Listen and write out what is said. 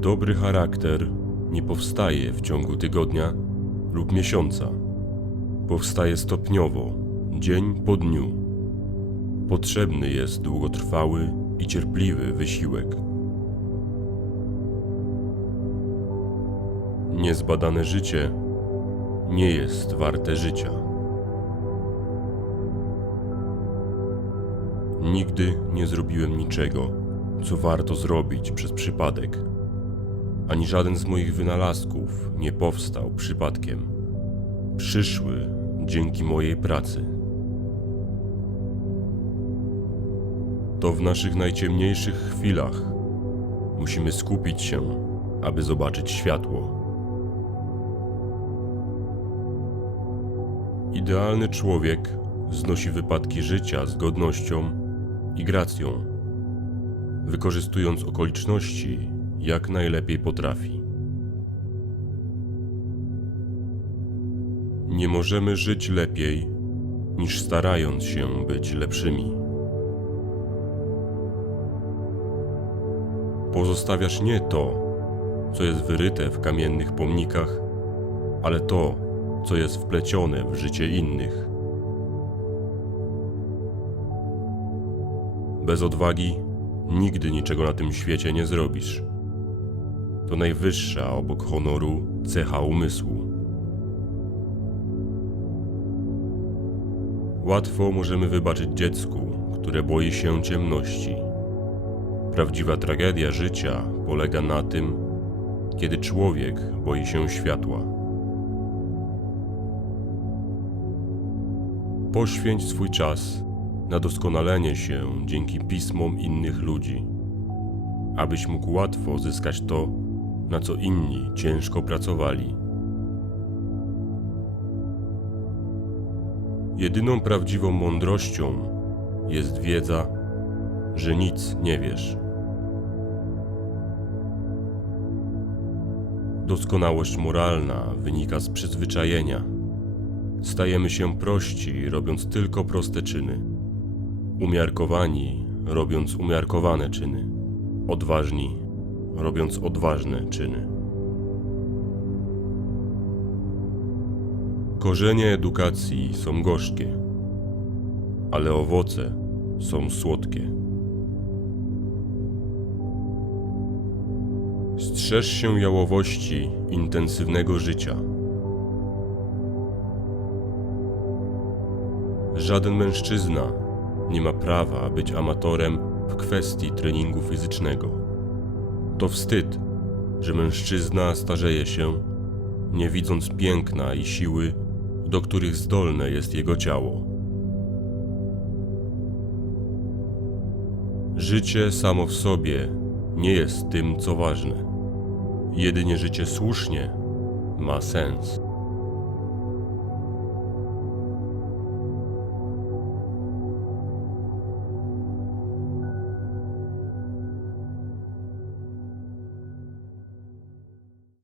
Dobry charakter nie powstaje w ciągu tygodnia lub miesiąca. Powstaje stopniowo, dzień po dniu. Potrzebny jest długotrwały i cierpliwy wysiłek. Niezbadane życie nie jest warte życia. Nigdy nie zrobiłem niczego, co warto zrobić przez przypadek. Ani żaden z moich wynalazków nie powstał przypadkiem. Przyszły dzięki mojej pracy. To w naszych najciemniejszych chwilach musimy skupić się, aby zobaczyć światło. Idealny człowiek znosi wypadki życia z godnością i gracją, wykorzystując okoliczności jak najlepiej potrafi. Nie możemy żyć lepiej niż starając się być lepszymi. Pozostawiasz nie to, co jest wyryte w kamiennych pomnikach, ale to, co jest wplecione w życie innych. Bez odwagi nigdy niczego na tym świecie nie zrobisz. To najwyższa obok honoru cecha umysłu. Łatwo możemy wybaczyć dziecku, które boi się ciemności. Prawdziwa tragedia życia polega na tym, kiedy człowiek boi się światła. Poświęć swój czas na doskonalenie się dzięki pismom innych ludzi, abyś mógł łatwo zyskać to, na co inni ciężko pracowali. Jedyną prawdziwą mądrością jest wiedza, że nic nie wiesz. Doskonałość moralna wynika z przyzwyczajenia. Stajemy się prości, robiąc tylko proste czyny. Umiarkowani, robiąc umiarkowane czyny. Odważni, robiąc odważne czyny. Korzenie edukacji są gorzkie, ale owoce są słodkie. Strzeż się jałowości intensywnego życia. Żaden mężczyzna nie ma prawa być amatorem w kwestii treningu fizycznego. To wstyd, że mężczyzna starzeje się, nie widząc piękna i siły, do których zdolne jest jego ciało. Życie samo w sobie nie jest tym, co ważne. Jedynie życie słusznie ma sens.